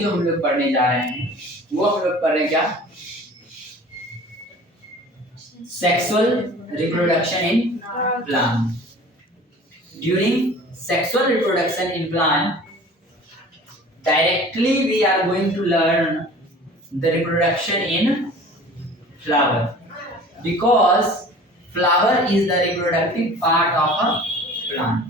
जो हम लोग पढ़ने जा रहे हैं वो हम लोग पढ़ रहे हैं क्या, sexual reproduction in plant. During sexual reproduction in plant directly we are going to learn the reproduction in flower, because flower is the reproductive part of a plant।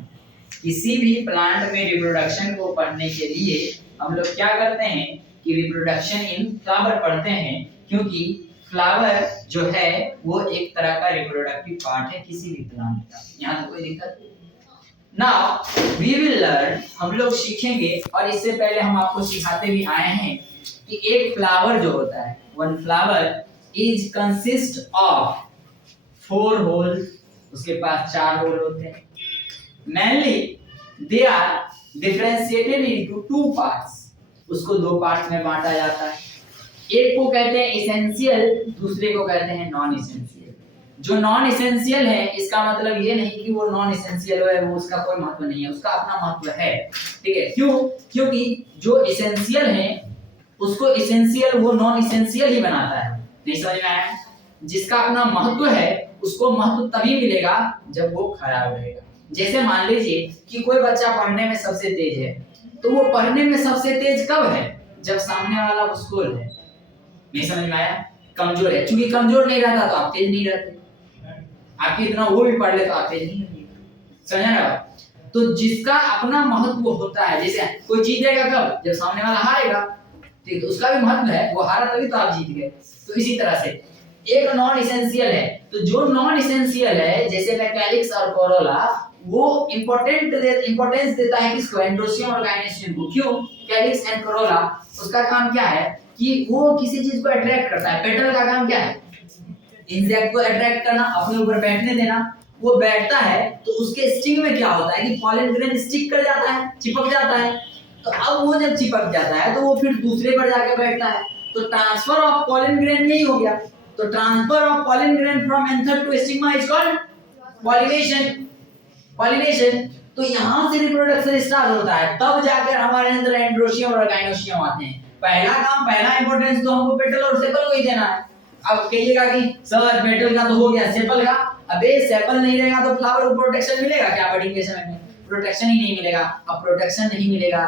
किसी भी प्लांट में रिप्रोडक्शन को पढ़ने के लिए हम लोग क्या करते हैं कि रिप्रोडक्शन इन फ्लावर पढ़ते हैं, क्योंकि फ्लावर जो है वो एक तरह का रिप्रोडक्टिव पार्ट है किसी भी प्लांट का। यहाँ तो कोई दिक्कत नहीं। नाउ वी विल लर्न, हम लोग सीखेंगे, और इससे पहले हम आपको सिखाते भी आए हैं कि एक फ्लावर जो होता है, one flower is consist of 4 whorl, उसके पास 4 होल होते हैं। Mainly they are differentiated into 2 parts, उसको 2 पार्ट्स में बांटा जाता है। एक को कहते हैं एसेंशियल, दूसरे को कहते हैं नॉन एसेंशियल। जो नॉन एसेंशियल है इसका मतलब ये नहीं कि वो नॉन एसेंशियल है, वो उसका कोई महत्व नहीं है, उसका अपना महत्व है, ठीक है। क्यों? क्योंकि जो एसेंशियल है उसको एसेंशियल वो नॉन एसेंशियल ही बनाता है। नहीं समझ में आया? जिसका अपना महत्व है उसको महत्व तभी मिलेगा जब वो खराब रहेगा। जैसे मान लीजिए कि कोई बच्चा पढ़ने में सबसे तेज है, तो वो पढ़ने में सबसे तेज कब है? जब सामने वाला उसको है। नहीं समझ में आया? कमजोर है, क्योंकि कमजोर नहीं रहता तो आप तेज नहीं रहते। आपकी इतना वो भी पढ़ ले तो आप तेज नहीं होंगे। समझा ना? तो जिसका अपना महत्व होता है, जैसे कोई जीतेगा कब? जब सामने वाला हारेगा, ठीक है, उसका भी महत्व है, वो हारा तभी तो आप जीत गए। तो इसी तरह से एक नॉन एसेंशियल है, तो जो नॉन एसेंशियल है जैसे मैं कैलिक्स और कोरोला, वो इंपॉर्टेंस देता है किसको? एंड्रोसियम और गायनेसियम को। क्यों? कैलिक्स एंड कोरोला उसका काम क्या है कि वो किसी चीज को अट्रैक्ट करता है। पेटल का काम क्या है? इंसेक्ट को अट्रैक्ट करना, अपने ऊपर बैठने देना। वो बैठता है तो उसके स्टिंग में क्या होता है कि पॉलन ग्रेन स्टिक कर जाता है, चिपक जाता है। तो अब वो जब चिपक जाता है तो वो फिर दूसरे पर जाके बैठता है, तो ट्रांसफर ऑफ पॉलन ग्रेन यही हो गया। तो transfer of pollen grain from anther to stigma is called pollination. Pollination. तो यहाँ से रिप्रोडक्शन स्टार्ट होता है, तब जाकर हमारे अंदर एंड्रोसियम और गायनोसियम आते हैं। पहला काम, पहला इंपॉर्टेंस तो हमको पेटल और सेपल को ही देना है। अब कहिएगा कि सर पेटल का तो हो गया, सेपल का? अबे सेपल नहीं रहेगा तो फ्लावर को प्रोटेक्शन मिलेगा क्या? बडिंग के समय में प्रोटेक्शन ही नहीं मिलेगा। अब प्रोटेक्शन नहीं मिलेगा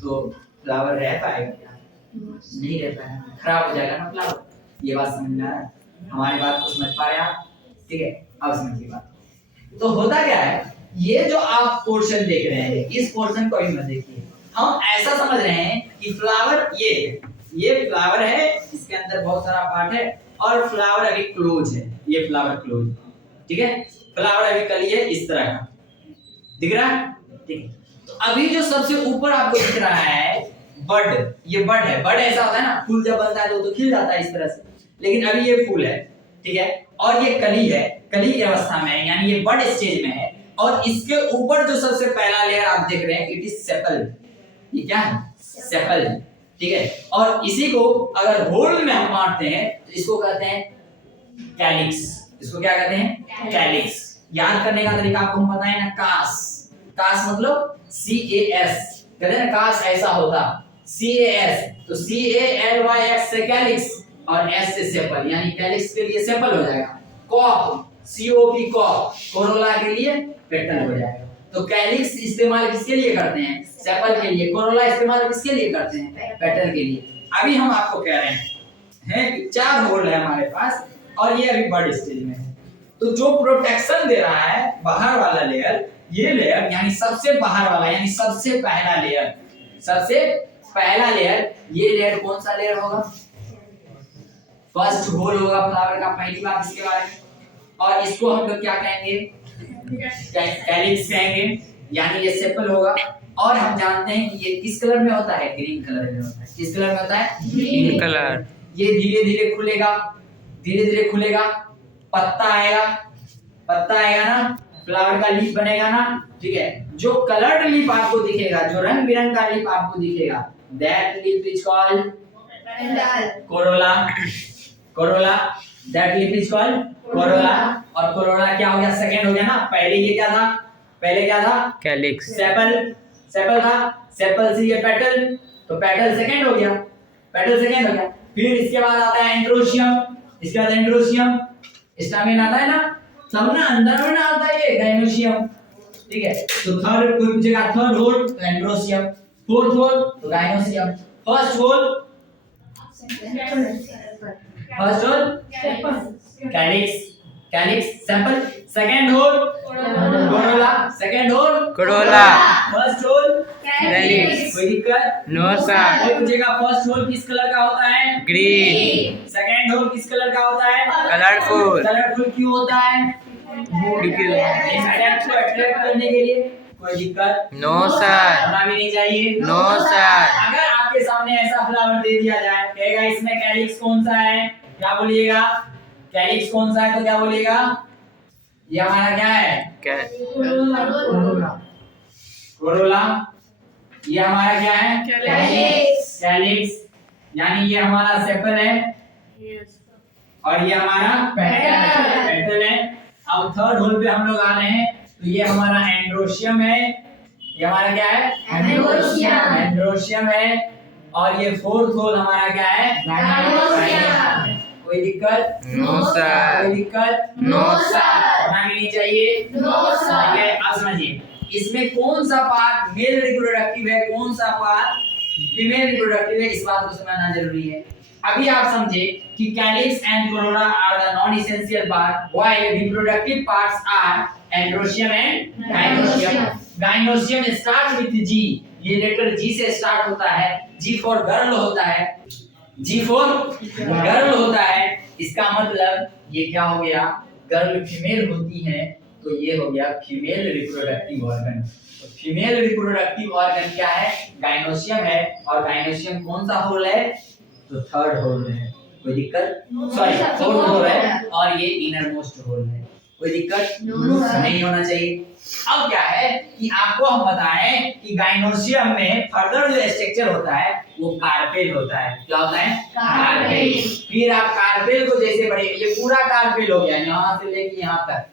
तो फ्लावर रह पाएगा क्या? नहीं रह पाएगा, खराब हो जाएगा ना फ्लावर। ये बात समझ में आ रहा है? हमारी बात को समझ पा रहे हैं आप? ठीक है, अब समझिए बात। तो होता क्या है, ये जो आप पोर्शन देख रहे हैं, इस पोर्शन को भी मत देखिए। हम ऐसा समझ रहे हैं कि फ्लावर ये फ्लावर है, इसके अंदर बहुत सारा पार्ट है, और फ्लावर अभी क्लोज है। ये फ्लावर क्लोज, ठीक है। फ्लावर अभी कली है, इस तरह का दिख रहा है, ठीक है। तो अभी जो सबसे ऊपर आपको दिख रहा है बड, ये बड है। बड ऐसा होता है ना, फूल जब बनता है तो खिल जाता है इस तरह से, लेकिन अभी ये फूल है, ठीक है। और ये कली है, कली की अवस्था में है, यानी ये बड स्टेज में है। और इसके ऊपर जो सबसे पहला लेयर आप देख रहे हैं, इट इज सेपल। ये क्या है? सेपल, ठीक है। और इसी को अगर होल में हम बांटते हैं तो इसको कहते हैं कैलिक्स। इसको क्या कहते हैं? कैलिक्स। याद करने का तरीका आपको हम बताएं ना, कास। कास मतलब CAS, कहते हैं ना कास ऐसा होता, CAS। तो CALYX से कैलिक्स और S से सेपल, यानी कैलिक्स के लिए सेपल हो जाएगा। कॉप, COP कॉप, कोरोला के लिए पेटल हो जाएगा। तो कैलिक्स इस्तेमाल किसके लिए करते हैं? सेपल के लिए। कोरोला इस्तेमाल किसके लिए करते हैं? पेटल के लिए। अभी हम आपको कह रहे हैं कि 4 होल है हमारे पास, और ये अभी बड स्टेज में है। तो जो प्रोटेक्शन दे रहा है बाहर वाला लेयर, ये लेयर यानी सबसे बाहर वाला, यानी सबसे पहला लेयर, सबसे पहला लेयर, ये लेयर कौन सा लेयर होगा? फर्स्ट होल होगा फ्लावर का। पहली बात इसके बारे में। और इसको हम लोग क्या कहेंगे? कैलिक्स कहेंगे, यानी ये सेपल होगा। और हम जानते हैं कि ये किस कलर में होता है? ग्रीन कलर में होता है। किस कलर में होता है? Green colour. ये धीरे धीरे खुलेगा, धीरे धीरे खुलेगा, पत्ता आएगा ना, फ्लावर का लीफ बनेगा ना, ठीक है। जो कलर्ड लीफ आपको दिखेगा, जो रंग बिरंगा लीफ आपको दिखेगा, that leaf is called Corolla. Corolla, that leaf is called Corolla. और कोरोला क्या हो गया? सेकंड हो गया ना। पहले ये क्या था? पहले क्या था? कैलिक्स। सेपल, सेपल था। सेपल से ये पेटल, तो पेटल सेकंड हो गया, पेटल सेकंड हो गया। फिर इसके बाद आता है एंड्रोशियम, इसके बाद एंड्रोशियम, स्टामेन आता है ना, सब ना अंदर में ना आता है ये गाइनोशियम, ठीक है। तो थर्ड कोई पूछेगा थर्ड होल तो एंड्रोशियम, फोर्थ होल तो gynoecium, first whorl calyx, calyx sepal, second whorl corolla, second whorl corolla, first whorl calyx. कोई दिक्कत? No sir. कोई पूछेगा फर्स्ट होल किस कलर का होता है? ग्रीन। सेकंड होल किस कलर का होता है? कलरफुल। कलरफुल क्यों होता है? इंसेक्ट को अट्रैक्ट करने के लिए। कोई दिक्कत? No sir. होना भी नहीं चाहिए। No sir. अगर आपके सामने ऐसा फ्लावर दे दिया जाए, कहेगा इसमें कैलिक्स कौन सा है, क्या बोलिएगा? कैलिक्स कौन सा है तो क्या बोलिएगा? ये हमारा क्या है? कोरोला। ये हमारा क्या है? कैलिक्स। कैलिक्स यानी ये हमारा सेपल है और ये हमारा पेटल है। अब थर्ड होल पे हम लोग आ रहे हैं, तो ये हमारा एंड्रोशियम है, ये हमारा क्या है? एंड्रोशियम है। और ये फोर्थ होल हमारा क्या है? गाइनोशियम। कोई दिक्कत? No sir. कोई दिक्कत? No sir. होना भी नहीं चाहिए। ठीक है, अब समझिए इसमें कौन सा पार्ट मेल रिप्रोडक्टिव है, कौन सा पार्ट फीमेल रिप्रोडक्टिव है, इस बात को समझना जरूरी है। अभी आप समझे कि calyx and corolla are the non essential part while reproductive parts are androecium and gynoecium. Gynoecium start with g, ये लेटर जी से स्टार्ट होता है, जी फॉर गर्ल होता है, जी फॉर गर्ल होता है। इसका मतलब ये क्या हो गया? गर्ल फीमेल होती है तो ये हो गया फीमेल रिप्रोडक्टिव ऑर्गन। तो फीमेल रिप्रोडक्टिव ऑर्गन क्या है? गाइनोशियम है। और गाइनोशियम कौन सा होल है? तो थर्ड होल है। कोई दिक्कत? सॉरी फोर्थ होल है और ये इनर मोस्ट होल है। कोई दिक्कत? नहीं होना चाहिए। अब क्या है कि आपको हम बताएं कि गाइनोशियम में फर्दर जो स्ट्रक्चर होता है वो कार्पेल होता है। क्या होता है? कार्पेल। फिर आप कार्पेल को जैसे बढ़े, ये पूरा कार्पेल हो गया, यहाँ से लेके यहाँ तक,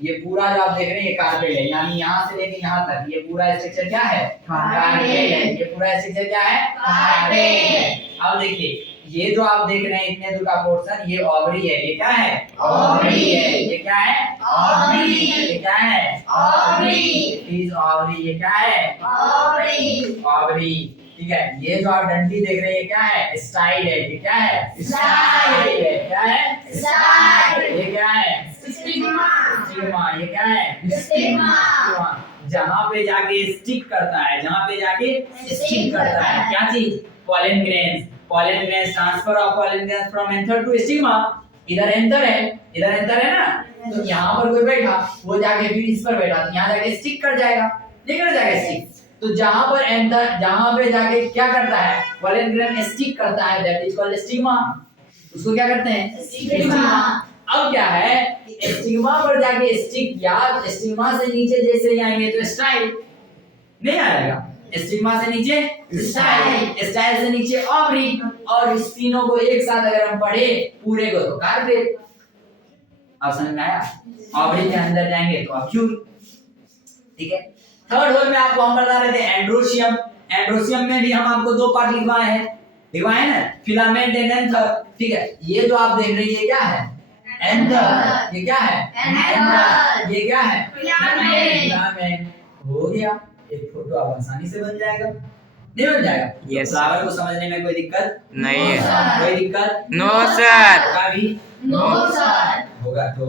ये पूरा जो आप देख रहे हैं ये कार्पेल है, यानी यहाँ से लेके यहाँ तक ये पूरा स्ट्रक्चर क्या है? कार्पेल है। ये पूरा स्ट्रक्चर क्या है? कार्पेल है। अब देखिए ये जो आप देख रहे हैं इतने दूर का पोर्शन, ये ओवरी है। ये क्या है? ओवरी है। ये क्या है? ओवरी। ये क्या है? ओवरी। It is ovary. ये क्या है? ओवरी। ओवरी, ठीक है। ये जो आप डंडी देख रहे हैं ये क्या है? स्टाइल है। ये क्या है? स्टाइल है। क्या है? स्टाइल। ये क्या है? स्टिग्मा। स्टिग्मा। ये क्या है? स्टिग्मा। जहाँ पे जाके स्टिक करता है, जहाँ पे जाके स्टिक करता है, क्या चीज? Pollen grains. Pollen grains, transfer of pollen grains from anther to stigma. इधर एंथर है, इधर एंथर है ना, तो यहाँ पर कोई बैठा, वो जाके फिर इस पर बैठा, तो यहाँ जाके स्टिक कर जाएगा, नहीं कर जाएगा स्टिक। तो जहाँ पर एंथर, जहाँ पे जाके क्या करता है? पॉलन ग्रेन स्टिक करता है, दैट इज कॉल्ड स्टिग्मा। उसको क्या करते हैं? स्टिग्मा। अब क्या है, स्टिग्मा पर जाके स्टिक, या स्टिग्मा से नीचे जैसे आएंगे तो स्टाइल नहीं आएगा, स्टिग्मा से नीचे स्टाइल, स्टाइल से नीचे ओवरी, और इस तीनों को एक साथ अगर हम पढ़े पूरे को तो कार्पेल। अब समझ में आया? ओवरी के अंदर जाएंगे तो ओव्यूल, ठीक है। थर्ड होल में आपको हम बता रहे थे एंड्रोशियम। एंड्रोशियम में भी हम आपको दो पार्ट लिखवाए हैं ना, फिलामेंट एंड एंथर, ठीक है। ये जो आप देख रही है क्या है? एंथर। ये क्या है? एंथर। ये क्या है? फिलामेंट। हो गया, एक फोटो आप आसानी से बन जाएगा, नहीं बन जाएगा? Yes. फ्लावर को समझने में कोई दिक्कत नहीं है। कोई दिक्कत? No sir. होगा भी? No sir. होगा तो